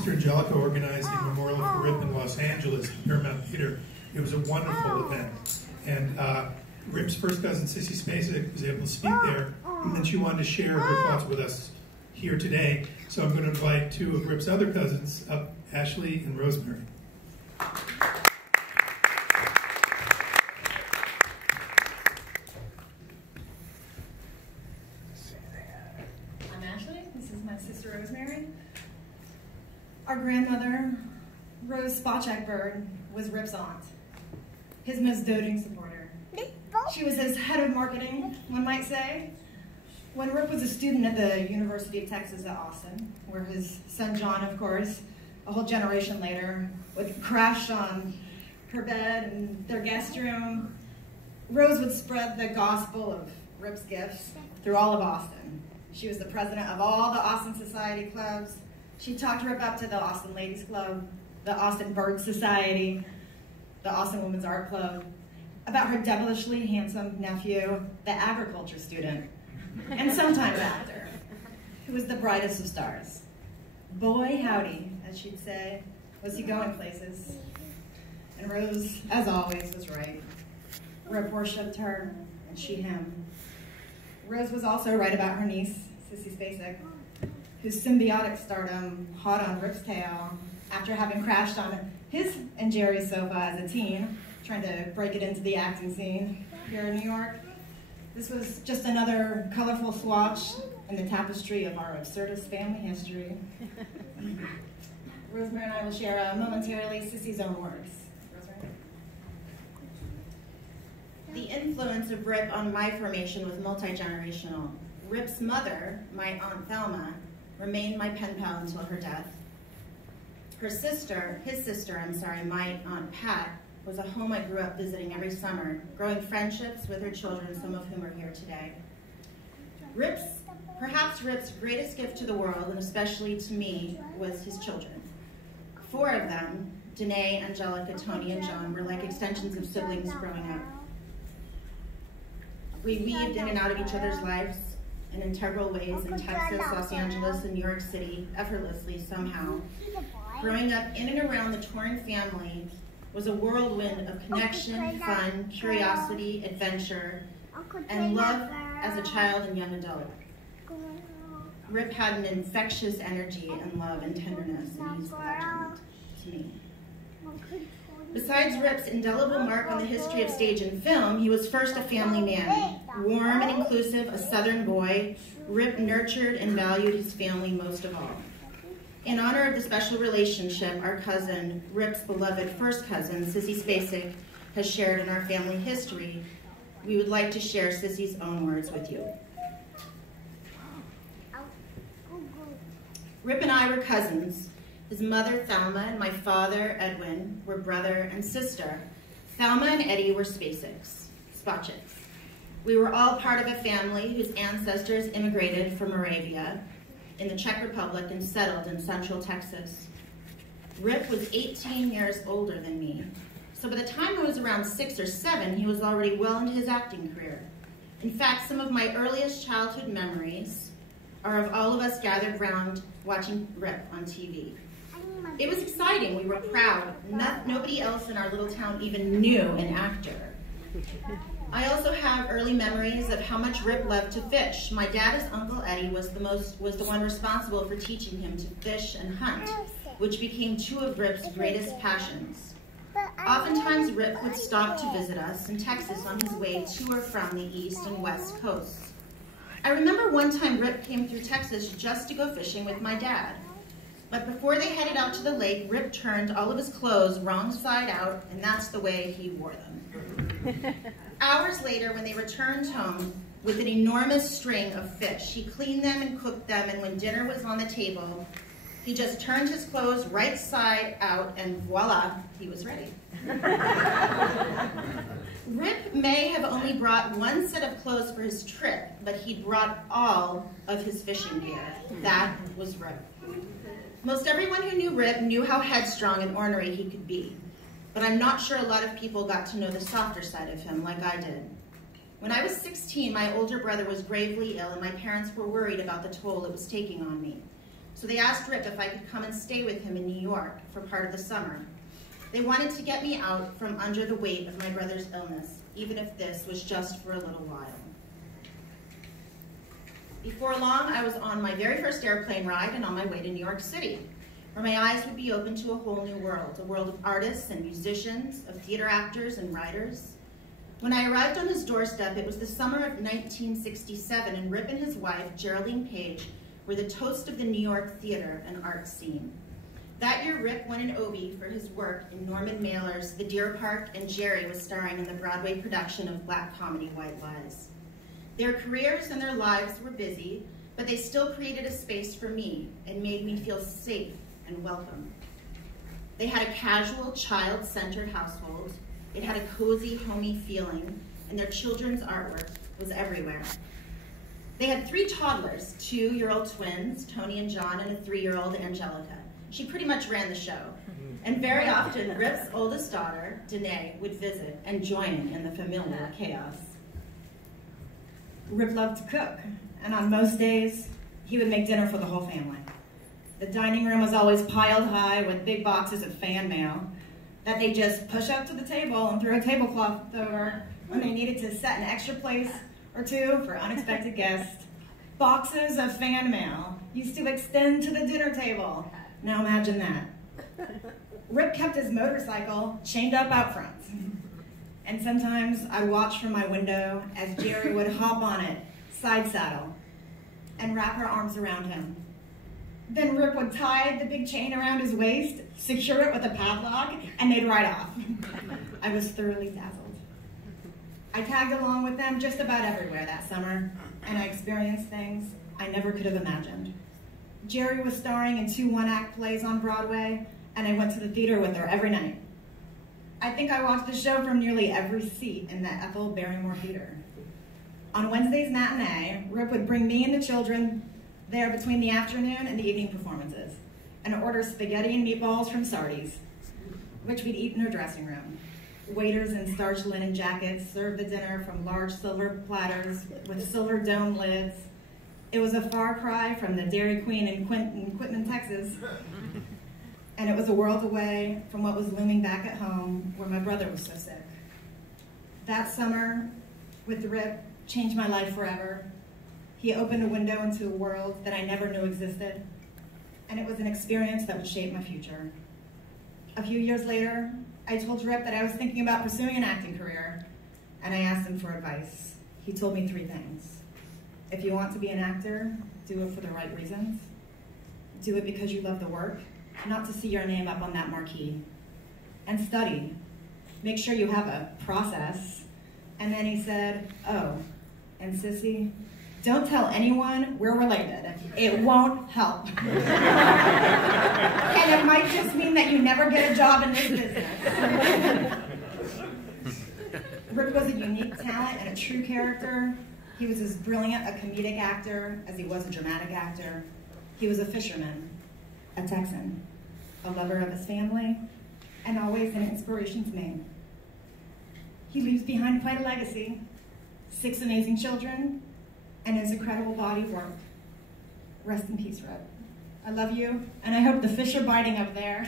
Sister Angelica organized a memorial for Rip in Los Angeles at Paramount Theater. It was a wonderful event. And Rip's first cousin, Sissy Spacek, was able to speak there, and she wanted to share her thoughts with us here today. So I'm going to invite two of Rip's other cousins up, Ashley and Rosemary. I'm Ashley. This is my sister Rosemary. Our grandmother, Rose Spacek-Byrd, was Rip's aunt, his most doting supporter. She was his head of marketing, one might say. When Rip was a student at the University of Texas at Austin, where his son John, of course, a whole generation later, would crash on her bed in their guest room, Rose would spread the gospel of Rip's gifts through all of Austin. She was the president of all the Austin Society clubs. She talked Rip up to the Austin Ladies Club, the Austin Bird Society, the Austin Women's Art Club, about her devilishly handsome nephew, the agriculture student, and sometimes actor, who was the brightest of stars. Boy, howdy, as she'd say, was he going places. And Rose, as always, was right. Rip worshipped her, and she him. Rose was also right about her niece, Sissy Spacek, whose symbiotic stardom hot on Rip's tail after having crashed on his and Jerry's sofa as a teen, trying to break it into the acting scene here in New York. This was just another colorful swatch in the tapestry of our absurdist family history. Rosemary and I will share momentarily Sissy's own words. Rosemary? The influence of Rip on my formation was multi-generational. Rip's mother, my Aunt Thelma, remained my pen pal until her death. His sister, my Aunt Pat, was a home I grew up visiting every summer, growing friendships with her children, some of whom are here today. Perhaps Rip's greatest gift to the world, and especially to me, was his children. 4 of them, Danae, Angelica, Tony, and John, were like extensions of siblings growing up. We weaved in and out of each other's lives in integral ways in Texas, Los Angeles, and New York City, effortlessly somehow. Growing up in and around the Torn family was a whirlwind of connection, fun, curiosity, adventure, and love as a child and young adult. Rip had an infectious energy and love and tenderness, and he's a legend to me. Besides Rip's indelible mark on the history of stage and film, he was first a family man. Warm and inclusive, a Southern boy, Rip nurtured and valued his family most of all. In honor of the special relationship our cousin, Rip's beloved first cousin, Sissy Spacek, has shared in our family history, we would like to share Sissy's own words with you. Rip and I were cousins. His mother, Thelma, and my father, Edwin, were brother and sister. Thelma and Eddie were Spaceks. We were all part of a family whose ancestors immigrated from Moravia in the Czech Republic and settled in central Texas. Rip was 18 years older than me, so by the time I was around 6 or 7, he was already well into his acting career. In fact, some of my earliest childhood memories are of all of us gathered round watching Rip on TV. It was exciting, we were proud. Nobody else in our little town even knew an actor. I also have early memories of how much Rip loved to fish. My dad's Uncle Eddie was the one responsible for teaching him to fish and hunt, which became 2 of Rip's greatest passions. Oftentimes Rip would stop to visit us in Texas on his way to or from the east and west coasts. I remember one time Rip came through Texas just to go fishing with my dad. But before they headed out to the lake, Rip turned all of his clothes wrong side out, and that's the way he wore them. Hours later, when they returned home with an enormous string of fish, he cleaned them and cooked them, and when dinner was on the table, he just turned his clothes right side out, and voila, he was ready. Rip may have only brought 1 set of clothes for his trip, but he brought all of his fishing gear. That was Rip. Most everyone who knew Rip knew how headstrong and ornery he could be, but I'm not sure a lot of people got to know the softer side of him like I did. When I was 16, my older brother was gravely ill, and my parents were worried about the toll it was taking on me. so they asked Rip if I could come and stay with him in New York for part of the summer. They wanted to get me out from under the weight of my brother's illness, even if this was just for a little while. Before long, I was on my very first airplane ride and on my way to New York City, where my eyes would be open to a whole new world, a world of artists and musicians, of theater actors and writers. When I arrived on his doorstep, it was the summer of 1967, and Rip and his wife, Geraldine Page, were the toast of the New York theater and art scene. That year, Rip won an Obie for his work in Norman Mailer's The Deer Park, and Jerry was starring in the Broadway production of black comedy White Lies. Their careers and their lives were busy, but they still created a space for me and made me feel safe and welcome. They had a casual, child-centered household. It had a cozy, homey feeling, and their children's artwork was everywhere. They had 3 toddlers, 2-year-old twins, Tony and John, and a 3-year-old Angelica. She pretty much ran the show. And very often, Rip's oldest daughter, Danae, would visit and join in the familiar chaos. Rip loved to cook, and on most days, he would make dinner for the whole family. The dining room was always piled high with big boxes of fan mail that they just push up to the table and throw a tablecloth over when they needed to set an extra place or two for unexpected guests. Boxes of fan mail used to extend to the dinner table. Now imagine that. Rip kept his motorcycle chained up out front. And sometimes I watched from my window as Jerry would hop on it, side saddle, and wrap her arms around him. Then Rip would tie the big chain around his waist, secure it with a padlock, and they'd ride off. I was thoroughly dazzled. I tagged along with them just about everywhere that summer, and I experienced things I never could have imagined. Jerry was starring in 2 one-act plays on Broadway, and I went to the theater with her every night. I think I watched the show from nearly every seat in the Ethel Barrymore Theater. On Wednesday's matinee, Rip would bring me and the children there between the afternoon and the evening performances, and order spaghetti and meatballs from Sardi's, which we'd eat in her dressing room. Waiters in starched linen jackets served the dinner from large silver platters with silver dome lids. It was a far cry from the Dairy Queen in Quitman, Texas, and it was a world away from what was looming back at home where my brother was so sick. That summer, with Rip, changed my life forever. He opened a window into a world that I never knew existed, and it was an experience that would shape my future. A few years later, I told Rip that I was thinking about pursuing an acting career, and I asked him for advice. He told me 3 things. If you want to be an actor, do it for the right reasons. Do it because you love the work, not to see your name up on that marquee. And study. Make sure you have a process. And then he said, oh, and Sissy, don't tell anyone we're related. It won't help. And it might just mean that you never get a job in this business. Rip was a unique talent and a true character. He was as brilliant a comedic actor as he was a dramatic actor. He was a fisherman, a Texan, a lover of his family, and always an inspiration to me. He leaves behind quite a legacy, 6 amazing children, and his incredible body of work. Rest in peace, Rip. I love you, and I hope the fish are biting up there.